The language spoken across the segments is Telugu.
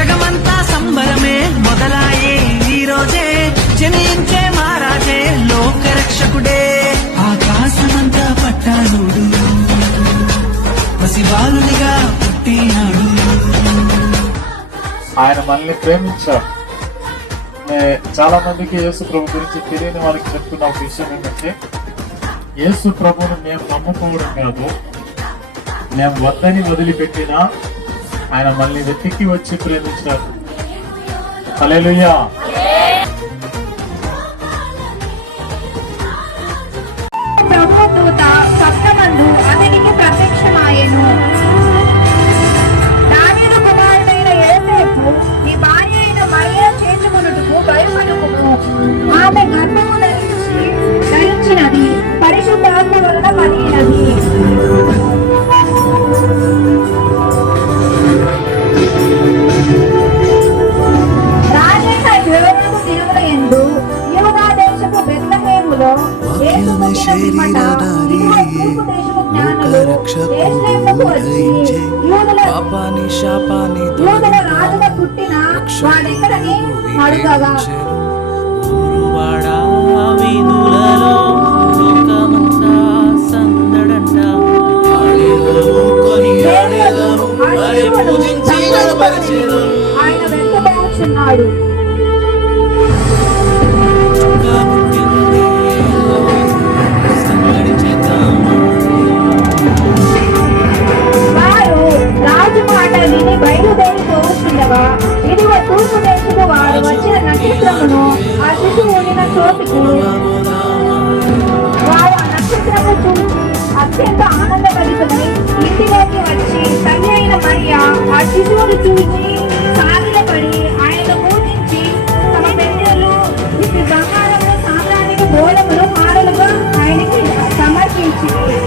జగమంతా సంబరమే మొదలాయే ఈ రోజే, జనించే మహారాజే లోకరక్షకుడే. ఆకాశమంతా పట్టానుడు పసిబాలునిగా పుట్టినాడు. ఆయన మనల్ని ప్రేమించారు. చాలా మందికి యేసు ప్రభు గురించి తెలియని వాళ్ళకి చెప్తున్న ఒక విషయం ఏంటంటే, యేసు ప్రభుని మేము నమ్ముకోవడం కాదు, మేము వద్దని వదిలిపెట్టినా ఆయన మనల్ని వెతికి వచ్చి ప్రేమించారు. హల్లెలూయా. ప్రభువు దూత స్వప్నమందు అతనికి ప్రత్యక్షమాయెను. దావీదు కుమారుడైన యోసేపు, నీ భార్య అయిన మరియను చేర్చుకొనుటకు భయపడకుము. ఆమె గర్భము ధరించినది పరిశుద్ధాత్మ వలన కలిగినది. పాపాని శాపాని ఊరువాడా వీధులలో లోకమంతా సందడంట. ఆయన వెంటబడుచున్నాడు. బయలుదేరి పోవచ్చుండగా ఇదిగో తూర్పు దేశపు వారు వచ్చిన నక్షత్రమును ఆ శిశువు ఉండిన చోటుకు వారు ఆ నక్షత్రము చూసి అత్యంత ఆనందభరితులై ఇంటిలోకి వచ్చి తల్లి అయిన మరియ ఆ శిశువును చూసి సాగిలపడి ఆయనను పూజించి తమ పెద్దలు ఇది బంగారము సామ్రాణిని గోళములు మారలుగా ఆయనకి సమర్పించింది.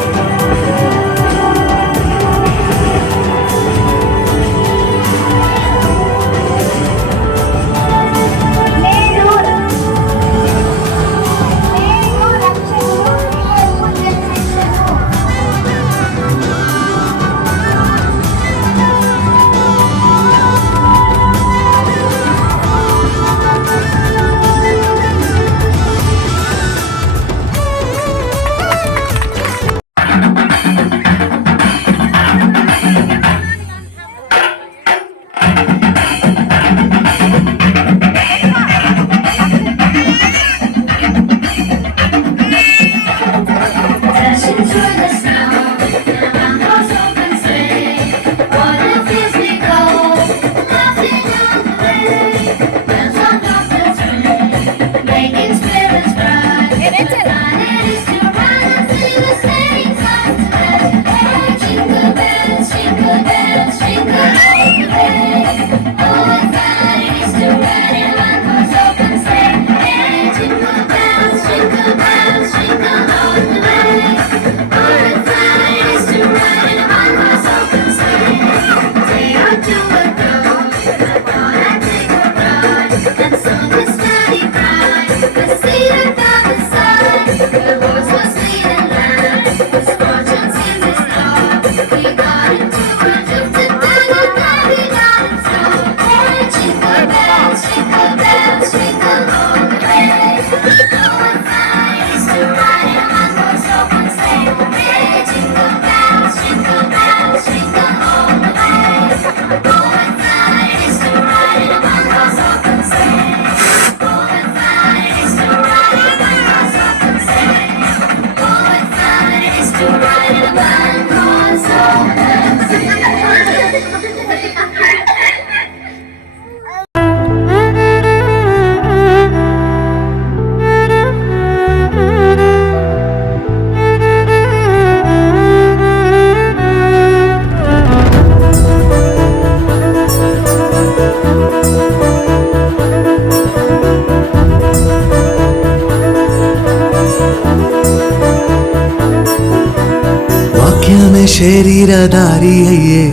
శరీరధారి అయ్యే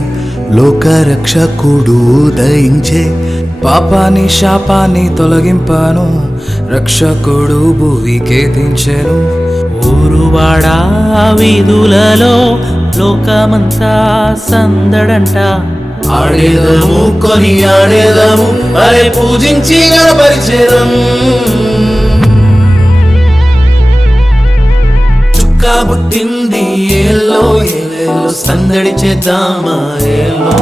లోకరక్షకుడు ఉదయించే, పాపాని శాపాన్ని తొలగింపను రక్షకుడు భువికే దించెను. ఊరువాడా వీధులలో లోకమంతా సందడంట. ఆడేదము కొని ఆడేదము అరే పూజించి గణపరిచేదం. చుక్క పుట్టింది ఏలో ఏలేలో సందడి చేద్దామా ఏలో.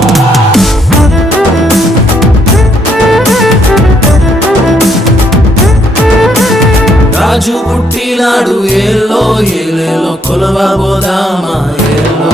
రాజు పుట్టినాడు ఏలో ఏలేలో కొలవబోదామా ఏలో.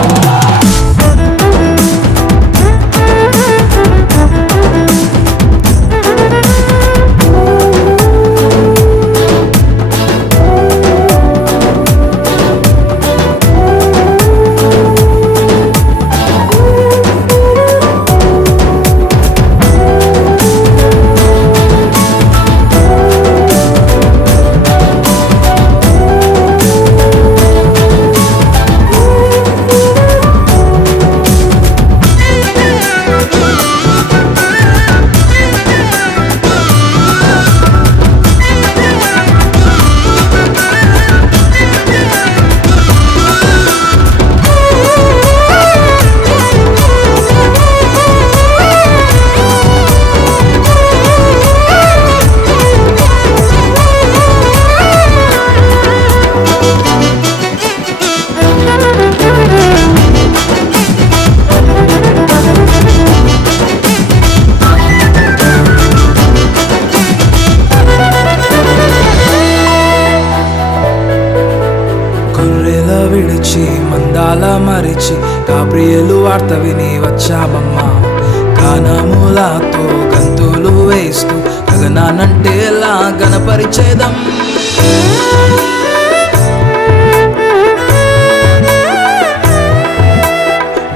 విడిచి మందాల మరిచి గాబ్రియేలు వార్త విని వచ్చామమ్మా. గానములతో గంతులు వేస్తూ గగనానంటేలా గణపరిచేదం.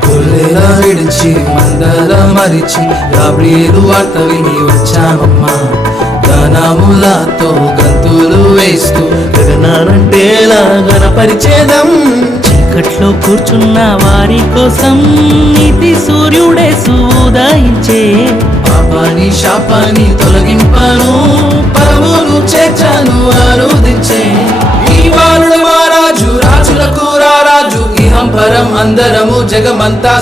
గొర్రెల విడిచి మందాల మరిచి గాబ్రియేలు వార్త విని వచ్చామమ్మా. గానములతో గంతులు వేస్తూ గగనానంటేలా గణపరిచేదం. చీకట్లో కూర్చున్న వారి కోసం నీతి సూర్యుడే ఉదయించే. పాపాని శాపాన్ని తొలగింపను పరమును చేర్చాను ఆరాధించే. ఈ బాలుడు మా రాజు రాజులకు రారాజు ఇహం పరం అందరము జగమంతా